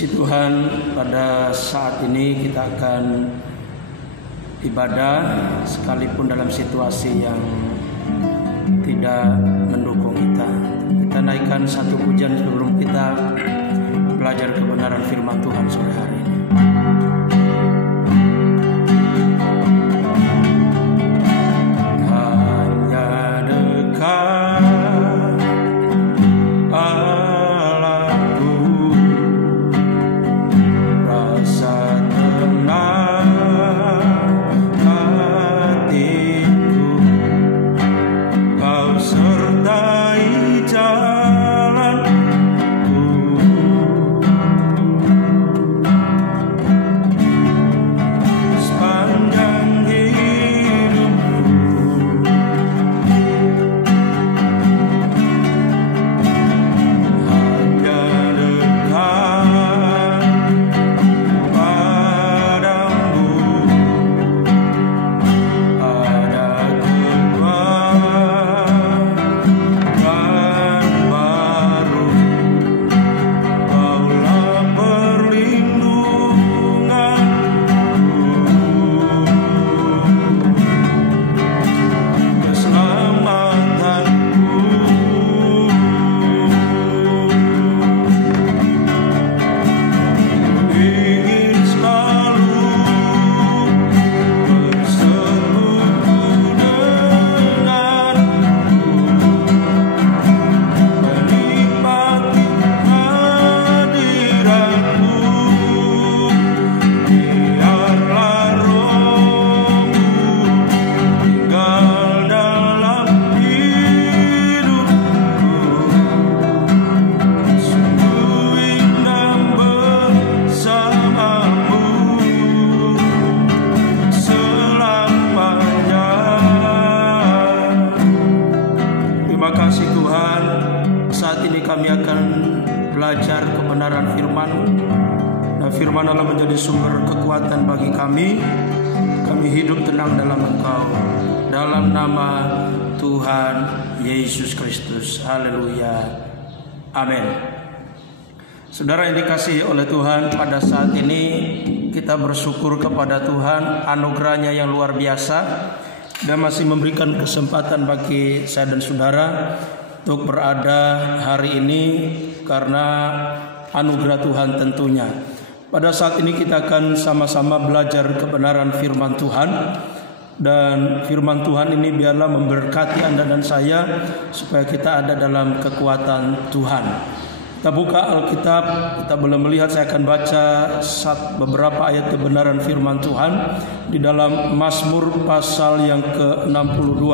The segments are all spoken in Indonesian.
Puji Tuhan, pada saat ini kita akan ibadah sekalipun dalam situasi yang tidak mendukung kita. Kita naikkan satu pujian sebelum kita belajar kebenaran firman Tuhan sore hari ini. Belajar kebenaran firman. Nah, firman Allah menjadi sumber kekuatan bagi kami. Kami hidup tenang dalam Engkau. Dalam nama Tuhan Yesus Kristus. Haleluya. Amin. Saudara yang dikasihi oleh Tuhan, pada saat ini kita bersyukur kepada Tuhan anugerahnya yang luar biasa dan masih memberikan kesempatan bagi saya dan saudara untuk berada hari ini karena anugerah Tuhan tentunya. Pada saat ini kita akan sama-sama belajar kebenaran firman Tuhan. Dan firman Tuhan ini biarlah memberkati Anda dan saya supaya kita ada dalam kekuatan Tuhan. Kita buka Alkitab, kita boleh melihat, saya akan baca beberapa ayat kebenaran firman Tuhan di dalam Mazmur pasal yang ke-62.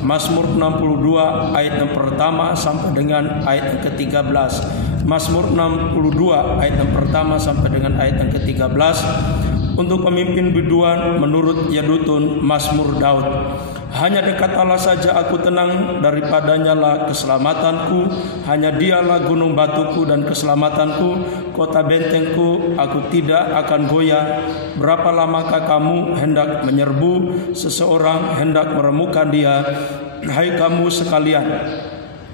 Mazmur 62 ayat yang pertama sampai dengan ayat yang ke-13. Mazmur 62 ayat yang pertama sampai dengan ayat yang ke-13. Untuk pemimpin biduan menurut Yedutun, Mazmur Daud. Hanya dekat Allah saja aku tenang, daripadanya lah keselamatanku. Hanya dialah gunung batuku dan keselamatanku, kota bentengku, aku tidak akan goyah. Berapa lamakah kamu hendak menyerbu, seseorang hendak meremukkan dia? Hai kamu sekalian,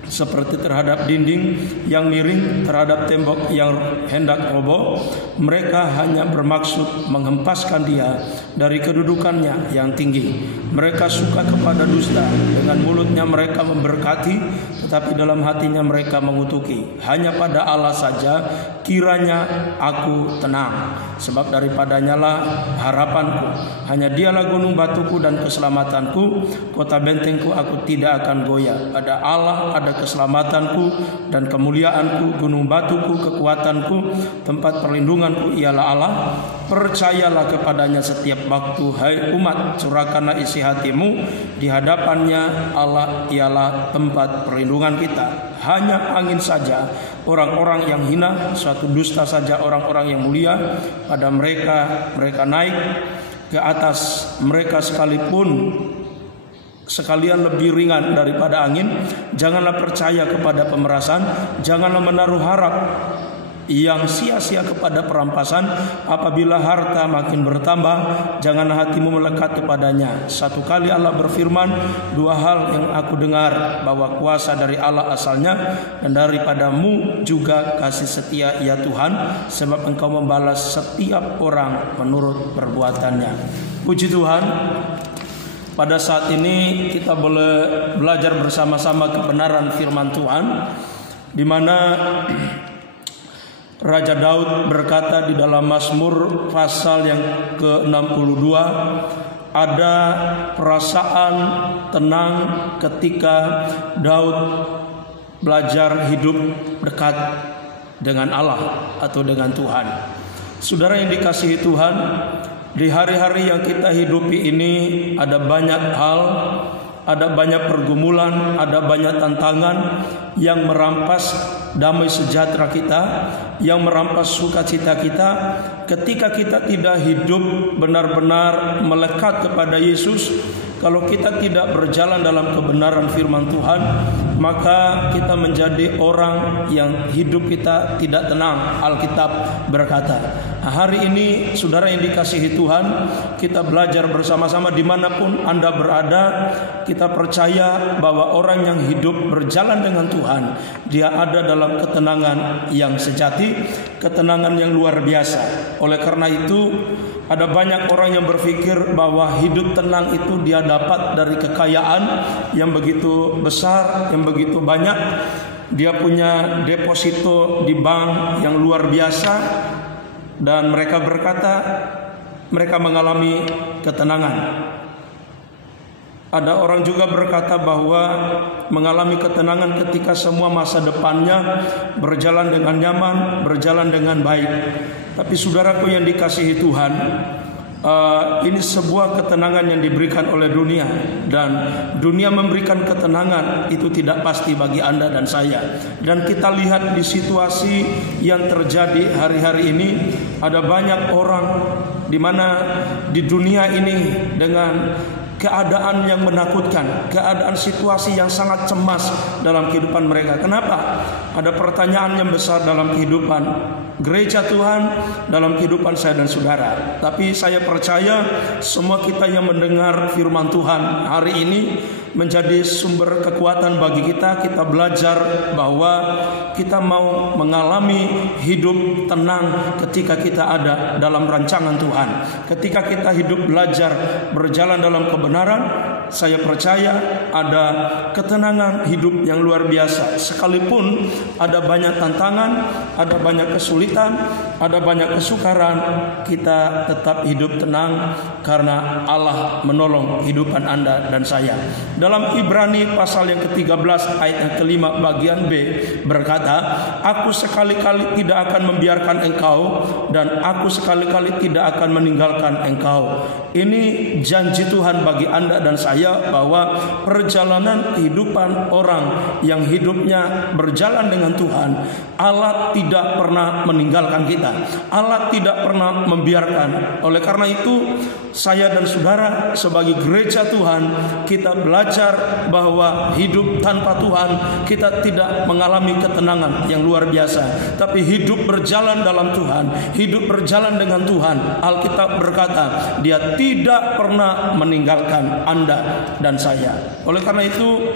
seperti terhadap dinding yang miring, terhadap tembok yang hendak roboh. Mereka hanya bermaksud menghempaskan dia dari kedudukannya yang tinggi. Mereka suka kepada dusta, dengan mulutnya mereka memberkati, tetapi dalam hatinya mereka mengutuki. Hanya pada Allah saja kiranya aku tenang, sebab daripadanya lah harapanku. Hanya dialah gunung batuku dan keselamatanku, kota bentengku, aku tidak akan goyah. Pada Allah ada keselamatanku dan kemuliaanku, gunung batuku, kekuatanku, tempat perlindunganku ialah Allah. Percayalah kepadanya setiap waktu, hai umat, curahkanlah isi hatimu di hadapannya. Allah ialah tempat perlindungan kita. Hanya angin saja orang-orang yang hina, suatu dusta saja orang-orang yang mulia. Pada mereka naik ke atas, mereka sekalian lebih ringan daripada angin. Janganlah percaya kepada pemerasan, janganlah menaruh harap yang sia-sia kepada perampasan. Apabila harta makin bertambah, jangan hatimu melekat kepadanya. Satu kali Allah berfirman, dua hal yang aku dengar, bahwa kuasa dari Allah asalnya, dan daripadamu juga kasih setia ya Tuhan, sebab Engkau membalas setiap orang menurut perbuatannya. Puji Tuhan, pada saat ini kita boleh belajar bersama-sama kebenaran firman Tuhan, di mana Raja Daud berkata di dalam Mazmur pasal yang ke-62, ada perasaan tenang ketika Daud belajar hidup dekat dengan Allah atau dengan Tuhan. Saudara yang dikasihi Tuhan, di hari-hari yang kita hidupi ini ada banyak hal, ada banyak pergumulan, ada banyak tantangan yang merampas damai sejahtera kita, yang merampas sukacita kita. Ketika kita tidak hidup benar-benar melekat kepada Yesus, kalau kita tidak berjalan dalam kebenaran firman Tuhan, maka kita menjadi orang yang hidup kita tidak tenang. Alkitab berkata. Nah, hari ini saudara yang dikasihi Tuhan, kita belajar bersama-sama dimanapun Anda berada. Kita percaya bahwa orang yang hidup berjalan dengan Tuhan, dia ada dalam ketenangan yang sejati, ketenangan yang luar biasa. Oleh karena itu, ada banyak orang yang berpikir bahwa hidup tenang itu dia dapat dari kekayaan yang begitu besar, yang begitu banyak. Dia punya deposito di bank yang luar biasa, dan mereka berkata mereka mengalami ketenangan. Ada orang juga berkata bahwa mengalami ketenangan ketika semua masa depannya berjalan dengan nyaman, berjalan dengan baik. Tapi saudaraku yang dikasihi Tuhan, ini sebuah ketenangan yang diberikan oleh dunia, dan dunia memberikan ketenangan itu tidak pasti bagi Anda dan saya. Dan kita lihat di situasi yang terjadi hari-hari ini, ada banyak orang di mana di dunia ini dengan keadaan yang menakutkan, keadaan situasi yang sangat cemas dalam kehidupan mereka. Kenapa? Ada pertanyaan yang besar dalam kehidupan gereja Tuhan, dalam kehidupan saya dan saudara. Tapi saya percaya semua kita yang mendengar firman Tuhan hari ini menjadi sumber kekuatan bagi kita. Kita belajar bahwa kita mau mengalami hidup tenang ketika kita ada dalam rancangan Tuhan. Ketika kita hidup belajar berjalan dalam kebenaran, saya percaya ada ketenangan hidup yang luar biasa. Sekalipun ada banyak tantangan, ada banyak kesulitan, ada banyak kesukaran, kita tetap hidup tenang karena Allah menolong kehidupan Anda dan saya. Dalam Ibrani pasal yang ke-13 ayat yang ke-5 bagian B berkata, aku sekali-kali tidak akan membiarkan engkau, dan aku sekali-kali tidak akan meninggalkan engkau. Ini janji Tuhan bagi Anda dan saya, bahwa perjalanan kehidupan orang yang hidupnya berjalan dengan Tuhan, Allah tidak pernah meninggalkan kita, Allah tidak pernah membiarkan. Oleh karena itu, saya dan saudara sebagai gereja Tuhan, kita belajar bahwa hidup tanpa Tuhan kita tidak mengalami ketenangan yang luar biasa. Tapi hidup berjalan dalam Tuhan, hidup berjalan dengan Tuhan, Alkitab berkata Dia tidak pernah meninggalkan Anda dan saya. Oleh karena itu,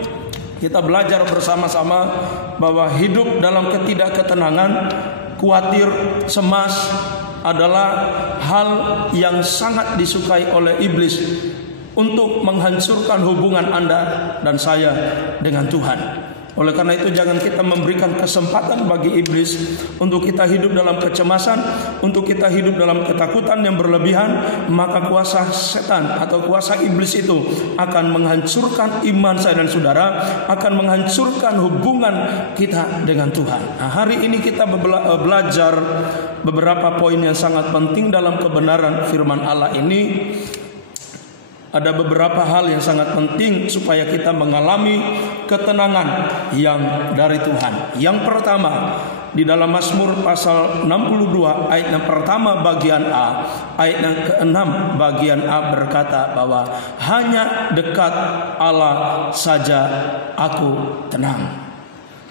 kita belajar bersama-sama bahwa hidup dalam ketidakketenangan, khawatir, cemas adalah hal yang sangat disukai oleh iblis untuk menghancurkan hubungan Anda dan saya dengan Tuhan. Oleh karena itu, jangan kita memberikan kesempatan bagi iblis untuk kita hidup dalam kecemasan, untuk kita hidup dalam ketakutan yang berlebihan. Maka kuasa setan atau kuasa iblis itu akan menghancurkan iman saya dan saudara, akan menghancurkan hubungan kita dengan Tuhan. Nah, hari ini kita belajar beberapa poin yang sangat penting dalam kebenaran firman Allah ini. Ada beberapa hal yang sangat penting supaya kita mengalami ketenangan yang dari Tuhan. Yang pertama, di dalam Mazmur pasal 62 ayat yang pertama bagian A, ayat yang ke-6 bagian A berkata bahwa hanya dekat Allah saja aku tenang.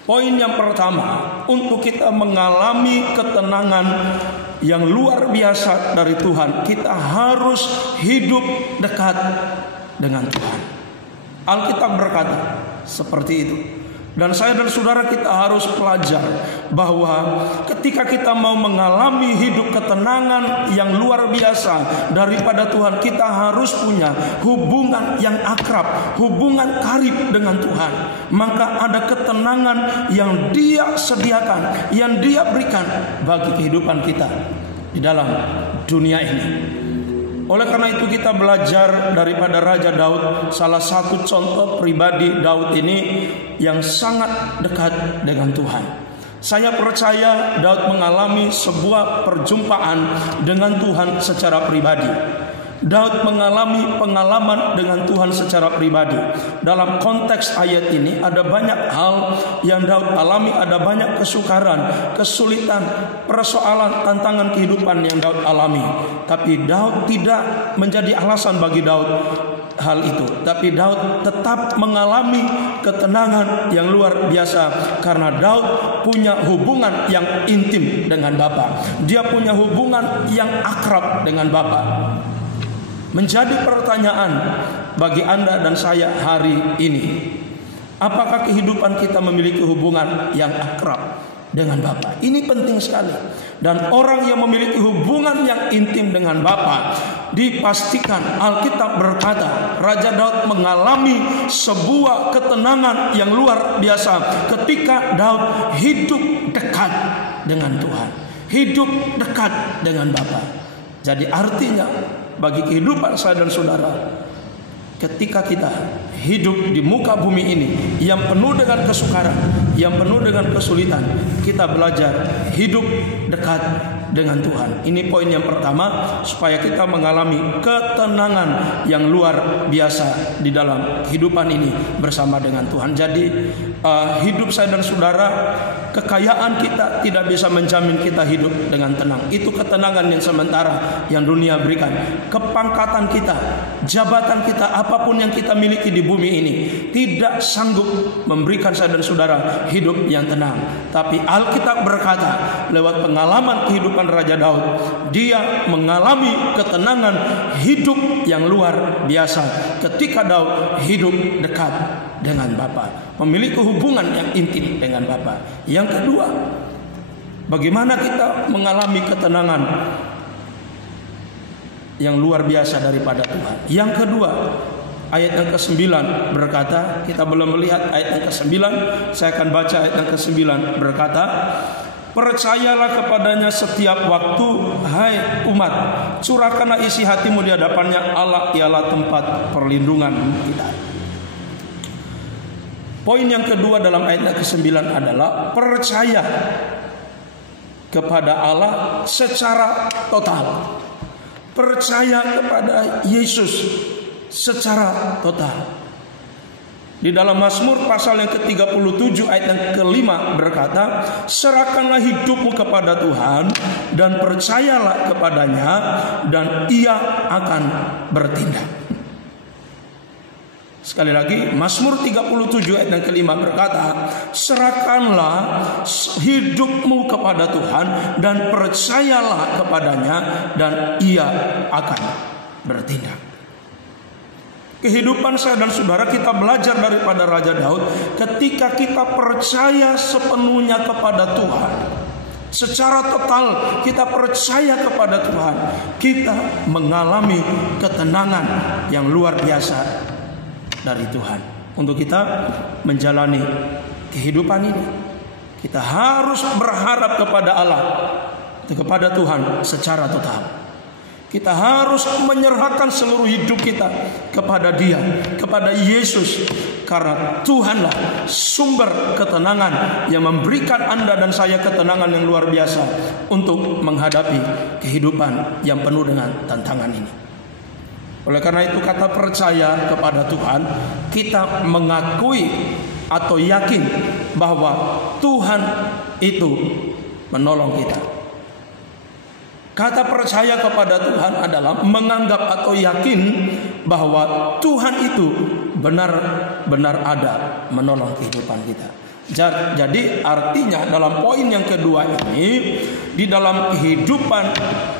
Poin yang pertama, untuk kita mengalami ketenangan yang luar biasa dari Tuhan, kita harus hidup dekat dengan Tuhan. Alkitab berkata seperti itu. Dan saya dan saudara, kita harus belajar bahwa ketika kita mau mengalami hidup ketenangan yang luar biasa daripada Tuhan, kita harus punya hubungan yang akrab, hubungan karib dengan Tuhan. Maka ada ketenangan yang Dia sediakan, yang Dia berikan bagi kehidupan kita di dalam dunia ini. Oleh karena itu kita belajar daripada Raja Daud, salah satu contoh pribadi Daud ini yang sangat dekat dengan Tuhan. Saya percaya Daud mengalami sebuah perjumpaan dengan Tuhan secara pribadi. Daud mengalami pengalaman dengan Tuhan secara pribadi. Dalam konteks ayat ini ada banyak hal yang Daud alami, ada banyak kesukaran, kesulitan, persoalan, tantangan kehidupan yang Daud alami. Tapi Daud tidak menjadi alasan bagi Daud hal itu. Tapi Daud tetap mengalami ketenangan yang luar biasa karena Daud punya hubungan yang intim dengan Bapa. Dia punya hubungan yang akrab dengan Bapa. Menjadi pertanyaan bagi Anda dan saya hari ini, apakah kehidupan kita memiliki hubungan yang akrab dengan Bapa? Ini penting sekali. Dan orang yang memiliki hubungan yang intim dengan Bapa, dipastikan Alkitab berkata Raja Daud mengalami sebuah ketenangan yang luar biasa ketika Daud hidup dekat dengan Tuhan, hidup dekat dengan Bapa. Jadi artinya bagi kehidupan saya dan saudara, ketika kita hidup di muka bumi ini yang penuh dengan kesukaran, yang penuh dengan kesulitan, kita belajar hidup dekat dengan Tuhan. Ini poin yang pertama, supaya kita mengalami ketenangan yang luar biasa di dalam kehidupan ini bersama dengan Tuhan. Jadi hidup saya dan saudara, kekayaan kita tidak bisa menjamin kita hidup dengan tenang. Itu ketenangan yang sementara yang dunia berikan. Kepangkatan kita, jabatan kita, apapun yang kita miliki di bumi ini tidak sanggup memberikan saya dan saudara hidup yang tenang. Tapi Alkitab berkata lewat pengalaman kehidupan Raja Daud, dia mengalami ketenangan hidup yang luar biasa ketika Daud hidup dekat dengan Bapa, memiliki hubungan yang intim dengan Bapa. Yang kedua, bagaimana kita mengalami ketenangan yang luar biasa daripada Tuhan? Yang kedua, ayat yang ke-9 berkata, kita belum melihat ayat yang ke-9, saya akan baca ayat yang ke-9 berkata, percayalah kepadanya setiap waktu, hai umat, curahkanlah isi hatimu di hadapannya, Allah ialah tempat perlindungan kita. Poin yang kedua dalam ayat yang ke-9 adalah percaya kepada Allah secara total. Percaya kepada Yesus secara total. Di dalam Mazmur pasal yang ke-37 ayat yang ke-5 berkata, serahkanlah hidupmu kepada Tuhan dan percayalah kepadanya dan Ia akan bertindak. Sekali lagi, Mazmur 37 ayat yang ke-5 berkata, serahkanlah hidupmu kepada Tuhan dan percayalah kepadanya dan Ia akan bertindak. Kehidupan saya dan saudara, kita belajar daripada Raja Daud. Ketika kita percaya sepenuhnya kepada Tuhan, secara total kita percaya kepada Tuhan, kita mengalami ketenangan yang luar biasa dari Tuhan. Untuk kita menjalani kehidupan ini, kita harus berharap kepada Allah, kepada Tuhan secara total. Kita harus menyerahkan seluruh hidup kita kepada Dia, kepada Yesus. Karena Tuhanlah sumber ketenangan yang memberikan Anda dan saya ketenangan yang luar biasa untuk menghadapi kehidupan yang penuh dengan tantangan ini. Oleh karena itu, kata percaya kepada Tuhan, kita mengakui atau yakin bahwa Tuhan itu menolong kita. Kata percaya kepada Tuhan adalah menganggap atau yakin bahwa Tuhan itu benar-benar ada menolong kehidupan kita. Jadi artinya dalam poin yang kedua ini, di dalam kehidupan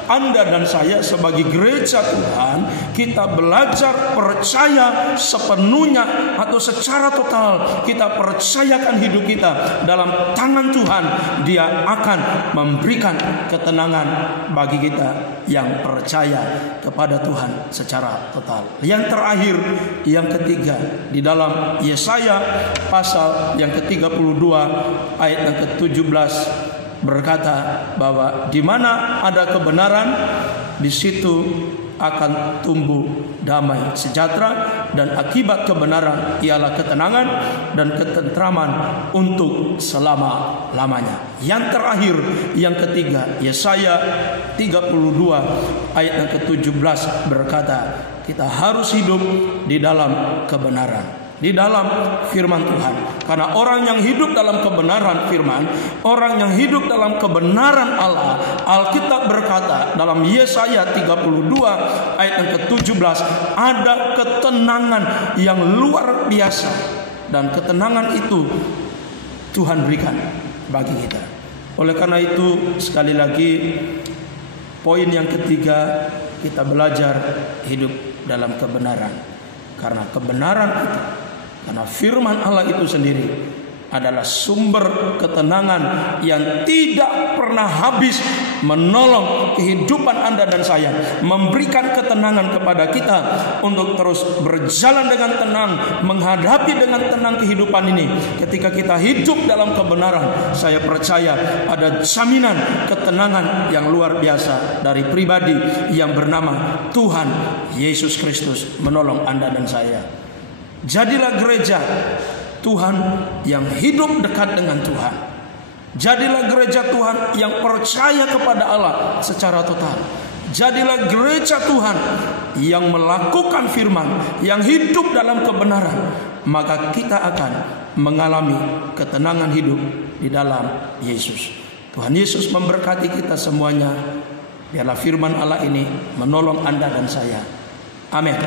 Anda dan saya sebagai gereja Tuhan, kita belajar percaya sepenuhnya atau secara total. Kita percayakan hidup kita dalam tangan Tuhan. Dia akan memberikan ketenangan bagi kita yang percaya kepada Tuhan secara total. Yang terakhir, yang ketiga, di dalam Yesaya pasal yang ke-32 ayat yang ke-17 berkata bahwa di mana ada kebenaran, di situ akan tumbuh damai sejahtera, dan akibat kebenaran ialah ketenangan dan ketentraman untuk selama-lamanya. Yang terakhir, yang ketiga, Yesaya 32 ayat yang ke-17 berkata, kita harus hidup di dalam kebenaran, di dalam firman Tuhan. Karena orang yang hidup dalam kebenaran firman, orang yang hidup dalam kebenaran Allah, Alkitab berkata dalam Yesaya 32 ayat yang ke-17, ada ketenangan yang luar biasa, dan ketenangan itu Tuhan berikan bagi kita. Oleh karena itu, sekali lagi, poin yang ketiga, kita belajar hidup dalam kebenaran. Karena kebenaran itu, karena firman Allah itu sendiri adalah sumber ketenangan yang tidak pernah habis, menolong kehidupan Anda dan saya, memberikan ketenangan kepada kita untuk terus berjalan dengan tenang, menghadapi dengan tenang kehidupan ini. Ketika kita hidup dalam kebenaran, saya percaya ada jaminan ketenangan yang luar biasa dari pribadi yang bernama Tuhan Yesus Kristus menolong Anda dan saya. Jadilah gereja Tuhan yang hidup dekat dengan Tuhan. Jadilah gereja Tuhan yang percaya kepada Allah secara total. Jadilah gereja Tuhan yang melakukan firman, yang hidup dalam kebenaran. Maka kita akan mengalami ketenangan hidup di dalam Yesus. Tuhan Yesus memberkati kita semuanya. Biarlah firman Allah ini menolong Anda dan saya. Amin.